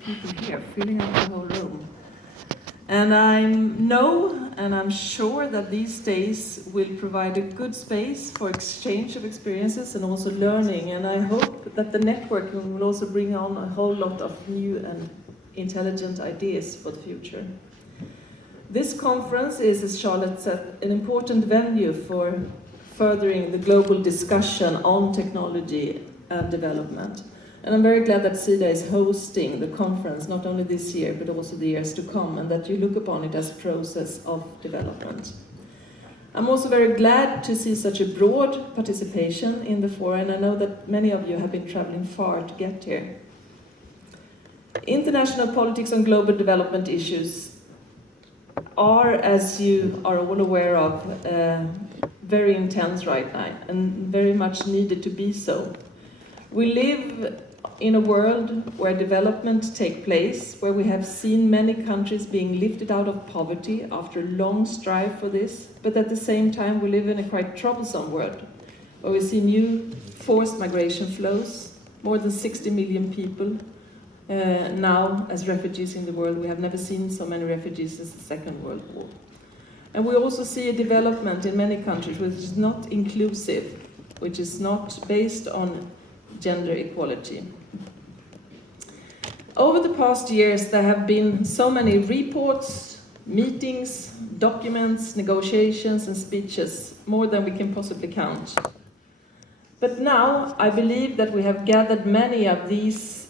People here filling up the whole room. And I know and I'm sure that these days will provide a good space for exchange of experiences and also learning. And I hope that the networking will also bring on a whole lot of new and intelligent ideas for the future. This conference is, as Charlotte said, an important venue for furthering the global discussion on technology and development. And I'm very glad that SIDA is hosting the conference, not only this year, but also the years to come, and that you look upon it as a process of development. I'm also very glad to see such a broad participation in the forum, and I know that many of you have been traveling far to get here. International politics on global development issues are, as you are all aware of, very intense right now, and very much needed to be so. We live in a world where development takes place, where we have seen many countries being lifted out of poverty after a long strive for this, but at the same time we live in a quite troublesome world, where we see new forced migration flows, more than 60 million people now as refugees in the world. We have never seen so many refugees since the Second World War. And we also see a development in many countries which is not inclusive, which is not based on gender equality. Over the past years, there have been so many reports, meetings, documents, negotiations, and speeches, more than we can possibly count. But now, I believe that we have gathered many of these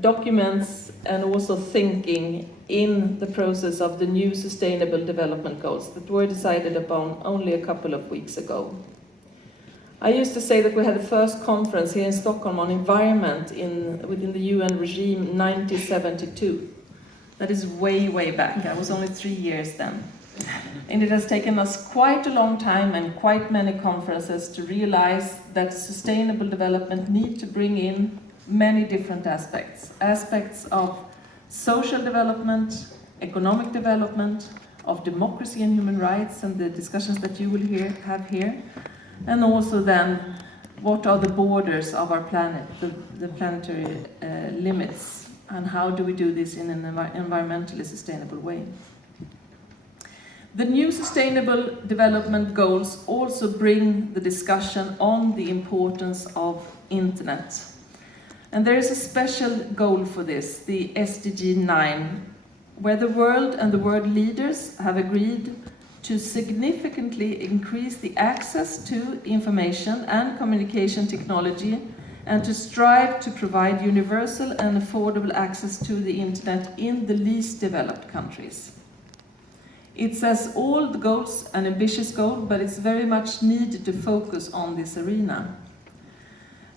documents and also thinking in the process of the new Sustainable Development Goals that were decided upon only a couple of weeks ago. I used to say that we had the first conference here in Stockholm on environment within the UN regime in 1972. That is way, way back. I was only 3 years then. And it has taken us quite a long time and quite many conferences to realize that sustainable development need to bring in many different aspects. Aspects of social development, economic development, of democracy and human rights, and the discussions that you will have here. And also then, what are the borders of our planet, the planetary limits, and how do we do this in an environmentally sustainable way? The new Sustainable Development Goals also bring the discussion on the importance of internet. And there is a special goal for this, the SDG 9, where the world and the world leaders have agreed to significantly increase the access to information and communication technology and to strive to provide universal and affordable access to the internet in the least developed countries. It says all the goals, an ambitious goal, but it's very much needed to focus on this arena.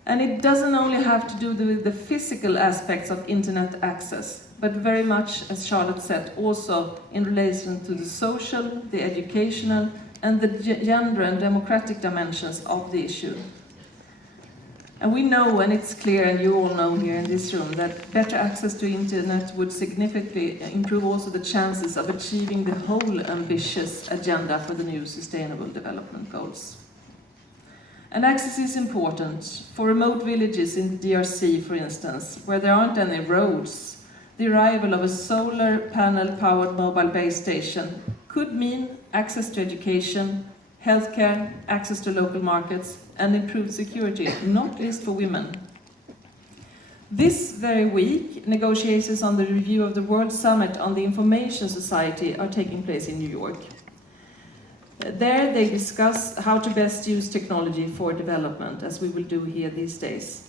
And it doesn't only have to do with the physical aspects of internet access, but very much, as Charlotte said, also in relation to the social, the educational, and the gender and democratic dimensions of the issue. And we know, and it's clear, and you all know here in this room, that better access to internet would significantly improve also the chances of achieving the whole ambitious agenda for the new Sustainable Development Goals. And access is important for remote villages in the DRC, for instance, where there aren't any roads. The arrival of a solar panel-powered mobile base station could mean access to education, healthcare, access to local markets, and improved security, not least for women. This very week, negotiations on the review of the World Summit on the Information Society are taking place in New York. There they discuss how to best use technology for development, as we will do here these days.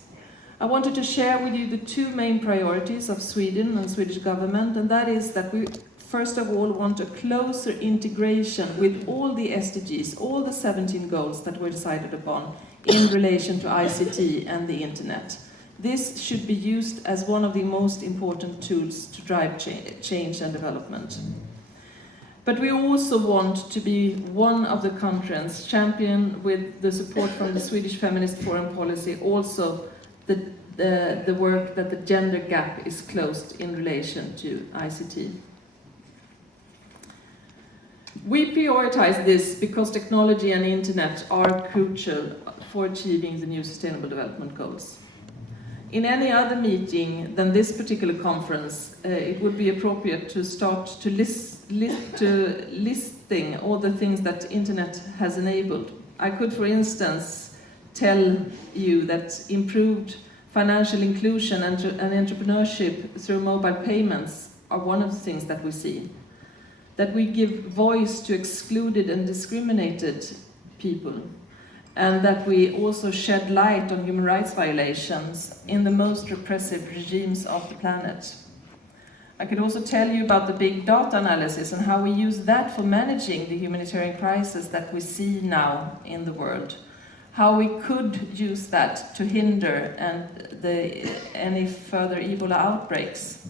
I wanted to share with you the two main priorities of Sweden and Swedish government, and that is that we first of all want a closer integration with all the SDGs, all the 17 goals that were decided upon in relation to ICT and the internet. This should be used as one of the most important tools to drive change and development. But we also want to be one of the countries champion with the support from the Swedish Feminist Foreign Policy, also the work that the gender gap is closed in relation to ICT. We prioritize this because technology and internet are crucial for achieving the new Sustainable Development Goals. in any other meeting than this particular conference, it would be appropriate to start to listing all the things that internet has enabled. I could, for instance, tell you that improved financial inclusion and entrepreneurship through mobile payments are one of the things that we see. That we give voice to excluded and discriminated people, and that we also shed light on human rights violations in the most repressive regimes of the planet. I could also tell you about the big data analysis and how we use that for managing the humanitarian crisis that we see now in the world. How we could use that to hinder any further Ebola outbreaks.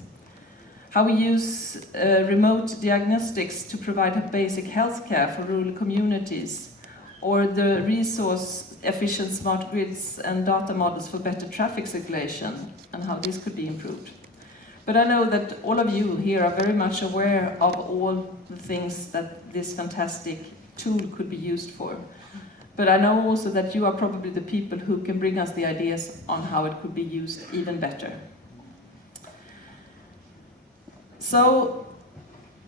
How we use remote diagnostics to provide basic health care for rural communities, or the resource-efficient smart grids and data models for better traffic circulation, and how this could be improved. But I know that all of you here are very much aware of all the things that this fantastic tool could be used for. But I know also that you are probably the people who can bring us the ideas on how it could be used even better. So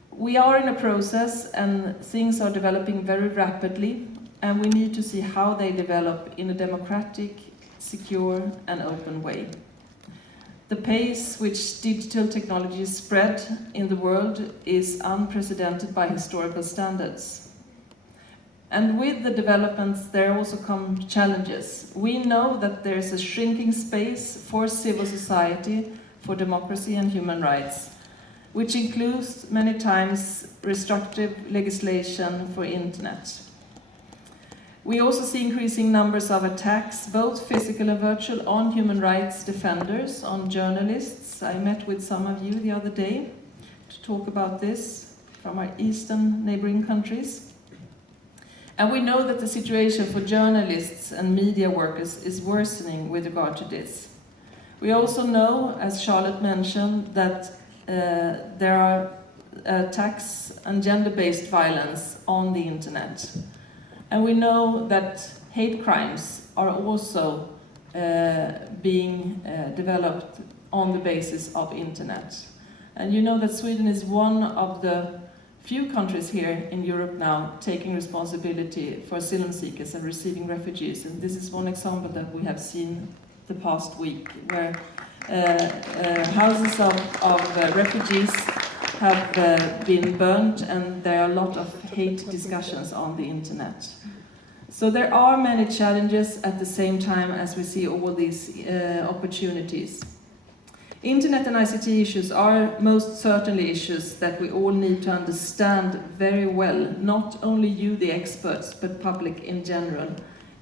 we are in a process and things are developing very rapidly, and we need to see how they develop in a democratic, secure and open way. The pace which digital technologies spread in the world is unprecedented by historical standards. And with the developments, there also come challenges. We know that there is a shrinking space for civil society, for democracy and human rights, which includes many times restrictive legislation for internet. We also see increasing numbers of attacks, both physical and virtual, on human rights defenders, on journalists. I met with some of you the other day to talk about this from our eastern neighboring countries. And we know that the situation for journalists and media workers is worsening with regard to this. We also know, as Charlotte mentioned, that there are attacks and gender-based violence on the internet. And we know that hate crimes are also being developed on the basis of internet. And you know that Sweden is one of the few countries here in Europe now taking responsibility for asylum seekers and receiving refugees. And this is one example that we have seen the past week, where houses of refugees have been burnt, and there are a lot of hate discussions on the internet. So there are many challenges at the same time as we see all these opportunities. Internet and ICT issues are most certainly issues that we all need to understand very well, not only you, the experts, but public in general,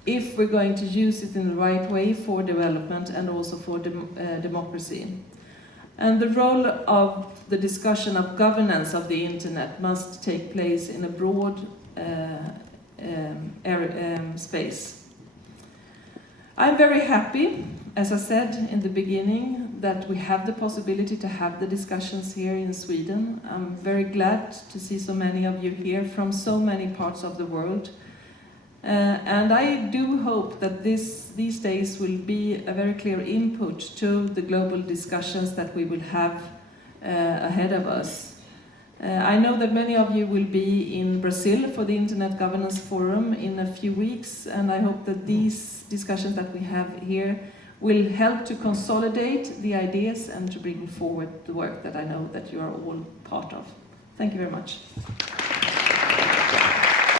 if we're going to use it in the right way for development and also for democracy. And the role of the discussion of governance of the internet must take place in a broad space. I'm very happy, as I said in the beginning, that we have the possibility to have the discussions here in Sweden. I'm very glad to see so many of you here from so many parts of the world. And I do hope that these days will be a very clear input to the global discussions that we will have ahead of us. I know that many of you will be in Brazil for the Internet Governance Forum in a few weeks, and I hope that these discussions that we have here will help to consolidate the ideas and to bring forward the work that I know that you are all part of. Thank you very much.